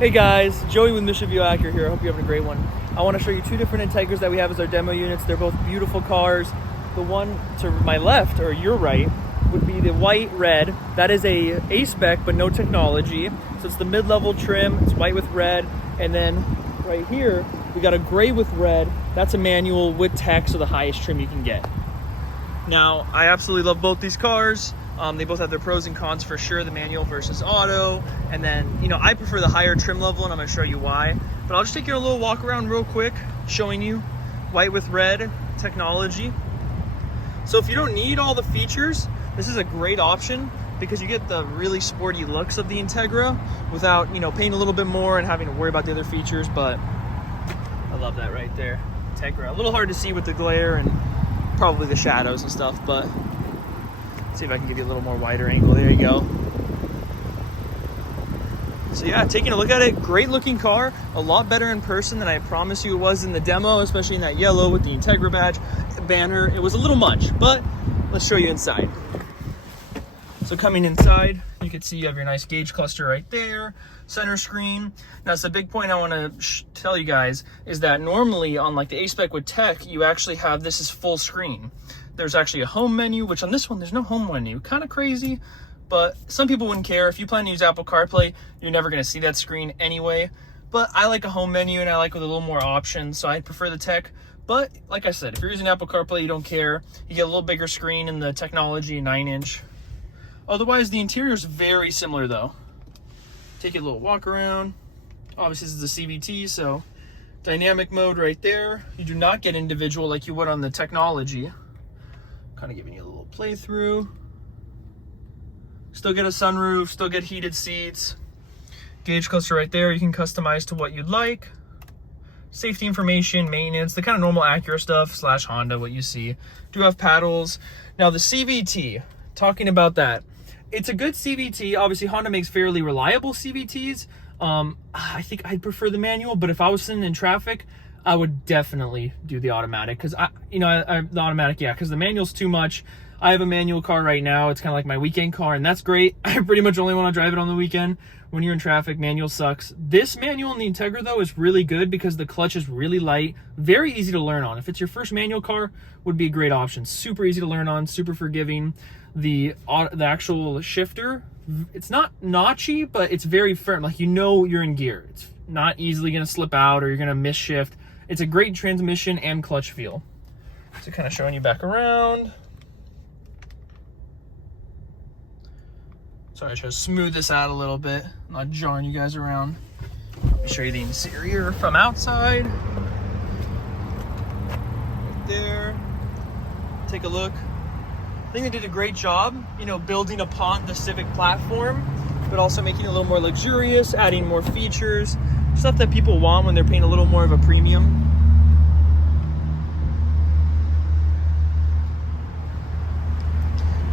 Hey guys, Joey with Mission View Acura here. I hope you're having a great one. I want to show you two different Integras that we have as our demo units. They're both beautiful cars. The one to my left, or your right, would be the white red. That is a A-spec, but no technology. So it's the mid-level trim. It's white with red. And then right here, we got a gray with red. That's a manual with tech, so the highest trim you can get. Now, I absolutely love both these cars. They both have their pros and cons for sure, the manual versus auto. And then, I prefer the higher trim level, and I'm gonna show you why. But I'll just take you on a little walk around real quick, showing you white with red technology. So if you don't need all the features, this is a great option because you get the really sporty looks of the Integra without, paying a little bit more and having to worry about the other features. But I love that right there, Integra. A little hard to see with the glare and probably the shadows and stuff, but see if I can give you a little more wider angle. There you go. So yeah, taking a look at it, great looking car, a lot better in person than I promised you it was in the demo, especially in that yellow with the Integra badge banner. It was a little much, but let's show you inside. So coming inside, you can see you have your nice gauge cluster right there, center screen. Now, it's a big point I want to tell you guys is that normally on like the A-spec with tech, you actually have this is full screen. There's actually a home menu, which on this one, there's no home menu. Kind of crazy, but some people wouldn't care. If you plan to use Apple CarPlay, you're never going to see that screen anyway. But I like a home menu, and I like with a little more options, so I prefer the tech. But like I said, if you're using Apple CarPlay, you don't care. You get a little bigger screen in the technology, 9-inch. Otherwise, the interior is very similar, though. Take a little walk around. Obviously, this is a CVT, so dynamic mode right there. You do not get individual like you would on the technology. Kind of giving you a little playthrough. Still get a sunroof, still get heated seats. Gauge cluster right there, you can customize to what you'd like. Safety information, maintenance, the kind of normal Acura stuff / Honda, what you see. Do have paddles. Now the CVT, talking about that. It's a good CVT. Obviously Honda makes fairly reliable CVTs. I think I'd prefer the manual, but if I was sitting in traffic, I would definitely do the automatic because the automatic, yeah, because the manual's too much. I have a manual car right now. It's kind of like my weekend car, and that's great. I pretty much only want to drive it on the weekend. When you're in traffic, manual sucks. This manual in the Integra, though, is really good because the clutch is really light, very easy to learn on. If it's your first manual car, would be a great option. Super easy to learn on, super forgiving. The actual shifter, it's not notchy, but it's very firm. Like, you're in gear. It's not easily going to slip out or you're going to miss shift. It's a great transmission and clutch feel. So kind of showing you back around. Sorry, I try to smooth this out a little bit, not jarring you guys around. Let me show you the interior from outside. Right there. Take a look. I think they did a great job, building upon the Civic platform, but also making it a little more luxurious, adding more features, stuff that people want when they're paying a little more of a premium.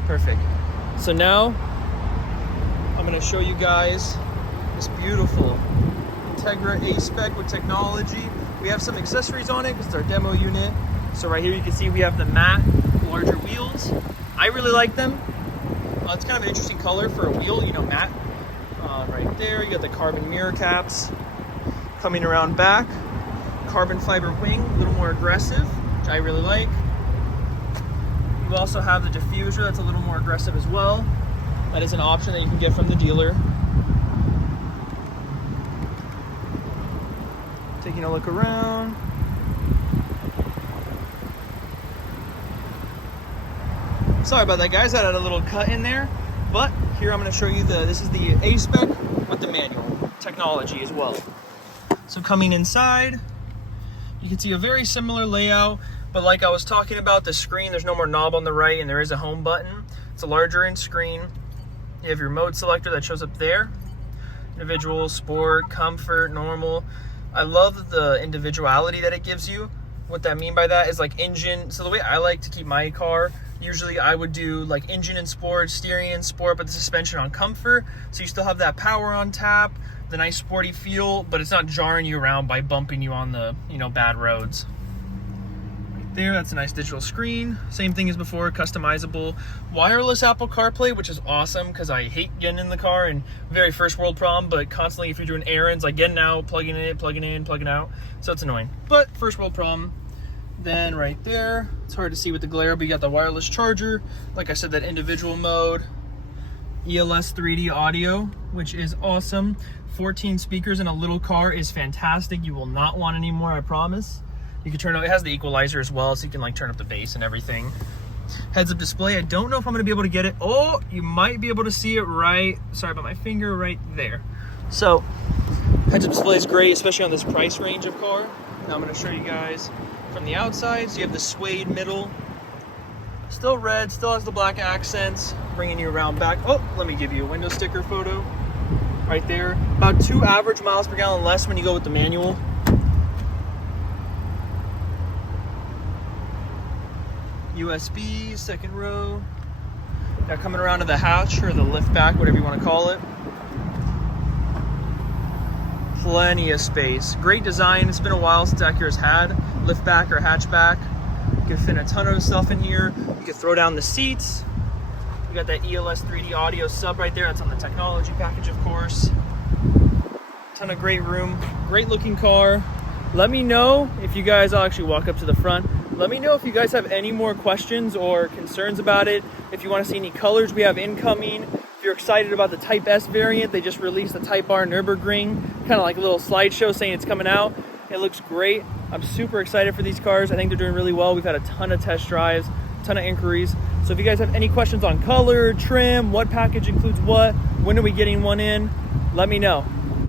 Perfect. So now I'm going to show you guys this beautiful Integra A-spec with technology. We have some accessories on it because it's our demo unit. So right here you can see we have the matte larger wheels. I really like them. It's kind of an interesting color for a wheel, matte. Right there, you got the carbon mirror caps. Coming around back, carbon fiber wing, a little more aggressive, which I really like. You also have the diffuser that's a little more aggressive as well. That is an option that you can get from the dealer. Taking a look around. Sorry about that, guys. I had a little cut in there. But here I'm going to show you this is the A-spec with the manual technology as well. So coming inside, you can see a very similar layout, but like I was talking about, the screen, there's no more knob on the right and there is a home button. It's a larger in screen. You have your mode selector that shows up there. Individual, sport, comfort, normal. I love the individuality that it gives you. What that mean by that is like engine. So the way I like to keep my car, usually I would do like engine in sport, steering in sport, but the suspension on comfort. So you still have that power on tap, the nice sporty feel, but it's not jarring you around by bumping you on the, bad roads. Right there. That's a nice digital screen. Same thing as before, customizable wireless Apple CarPlay, which is awesome because I hate getting in the car and very first world problem, but constantly if you're doing errands, like getting out, plugging in, plugging out. So it's annoying, but first world problem. Then right there, it's hard to see with the glare, but you got the wireless charger. Like I said, that individual mode, ELS 3D audio, which is awesome. 14 speakers in a little car is fantastic. You will not want any more, I promise. You can turn it has the equalizer as well, so you can like turn up the bass and everything. Heads-up display, I don't know if I'm gonna be able to get it. Oh, you might be able to see it right, sorry about my finger, right there. So, heads-up display is great, especially on this price range of car. Now I'm gonna show you guys from the outside. So you have the suede middle, still red, still has the black accents, bringing you around back. Oh, let me give you a window sticker photo right there. About 2 average miles per gallon less when you go with the manual. USB, second row. Now coming around to the hatch or the lift back, whatever you want to call it. Plenty of space. Great design. It's been a while since Acura's had lift back or hatchback. You can fit a ton of stuff in here. You can throw down the seats. You got that ELS 3D audio sub right there. That's on the technology package, of course. Ton of great room. Great looking car. Let me know if you guys, I'll actually walk up to the front. Let me know if you guys have any more questions or concerns about it. If you want to see any colors we have incoming. If you're excited about the Type S variant, they just released the Type R Nürburgring, kind of like a little slideshow saying it's coming out. It looks great. I'm super excited for these cars. I think they're doing really well. We've had a ton of test drives, a ton of inquiries. So if you guys have any questions on color, trim, what package includes what, when are we getting one in, let me know.